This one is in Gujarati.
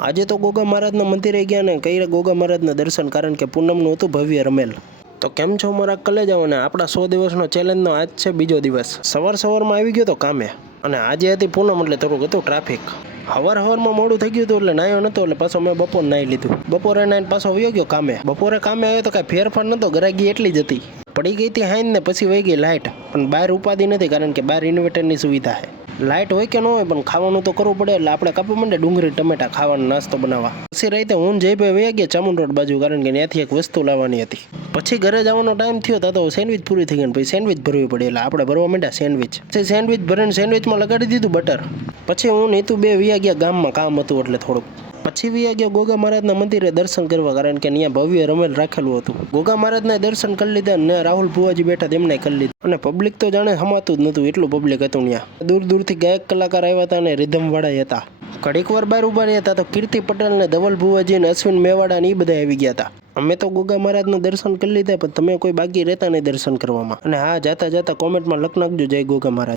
આજે તો ગોગા મહારાજના મંદિરે ગયા ને કઈ ગોગા મહારાજના દર્શન કારણ કે પૂનમનું હતું ભવ્ય રમેલ. તો કેમ છો મારા કલેજાઓ ને? આપણા સો દિવસનો ચેલેન્જનો આજ છે બીજો દિવસ. સવાર સવારમાં આવી ગયો તો કામે. અને આજે હતી પૂનમ એટલે થોડુંક હતું ટ્રાફિક હવાર હવારમાં મોડું થઈ ગયું હતું એટલે નાયો નતો એટલે પાછો મેં બપોર નાહી લીધું. બપોરે નાઈને પાછો વયો ગયો કામે. બપોરે કામે આવ્યો તો કાંઈ ફેરફાર નતો, ગરાગી એટલી જ હતી. પડી ગઈ હતી હાઈન ને પછી વહી ગઈ લાઇટ પણ બહાર ઉપાધિ નથી કારણ કે બહાર ઇન્વર્ટરની સુવિધા છે. લાઇટ હોય કે ન હોય, પણ ખાવાનું તો કરવું પડે. એટલે આપણે કાપવા માંડે ડુંગળી, ટમેટા ખાવાનો નાસ્તો બનાવવા. પછી રાતે હું જયભાઈ વયા ગયા ચામુંડ રોડ બાજુ, કારણ કે ત્યાંથી એક વસ્તુ લાવવાની હતી. પછી ઘરે જવાનો ટાઈમ થયો તા તો સેન્ડવિચ પૂરી થઈ ગઈ પછી સેન્ડવિચ ભરવી પડી. એટલે આપણે ભરવા માંડ્યા સેન્ડવિચ પછી સેન્ડવિચ ભરીને સેન્ડવિચમાં લગાડી દીધું બટર પછી હું નીતુ બે વ્યા ગયા ગામમાં, કામ હતું એટલે થોડુંક. પછી ગયા ગોગા મહારાજના મંદિરે દર્શન કરવા, કારણ કે ત્યાં ભવ્ય રમેલ રાખેલું હતું. ગોગા મહારાજના દર્શન કરી લીધા ને રાહુલ ભુવાજી બેઠા તેમને કરી લીધા. અને પબ્લિક તો જાણે હમાતું જ નહોતું એટલું પબ્લિક હતું ત્યાં. દૂર દૂરથી ગાયક કલાકાર આવ્યા હતા અને રિધમ વાળા હતા. ઘડીક વાર બહાર ઊભા રહ્યા હતા તો કીર્તિ પટેલ ને ધવલ ભુવાજી અને અશ્વિન મેવાડા ને એ બધા આવી ગયા હતા. અમે તો ગોગા મહારાજના દર્શન કરી લીધા, પણ તમે કોઈ બાકી રહેતા નહીં દર્શન કરવામાં. અને હા, જાતા જાતા કોમેન્ટમાં લખ નાખજો, જય ગોગા મહારાજ.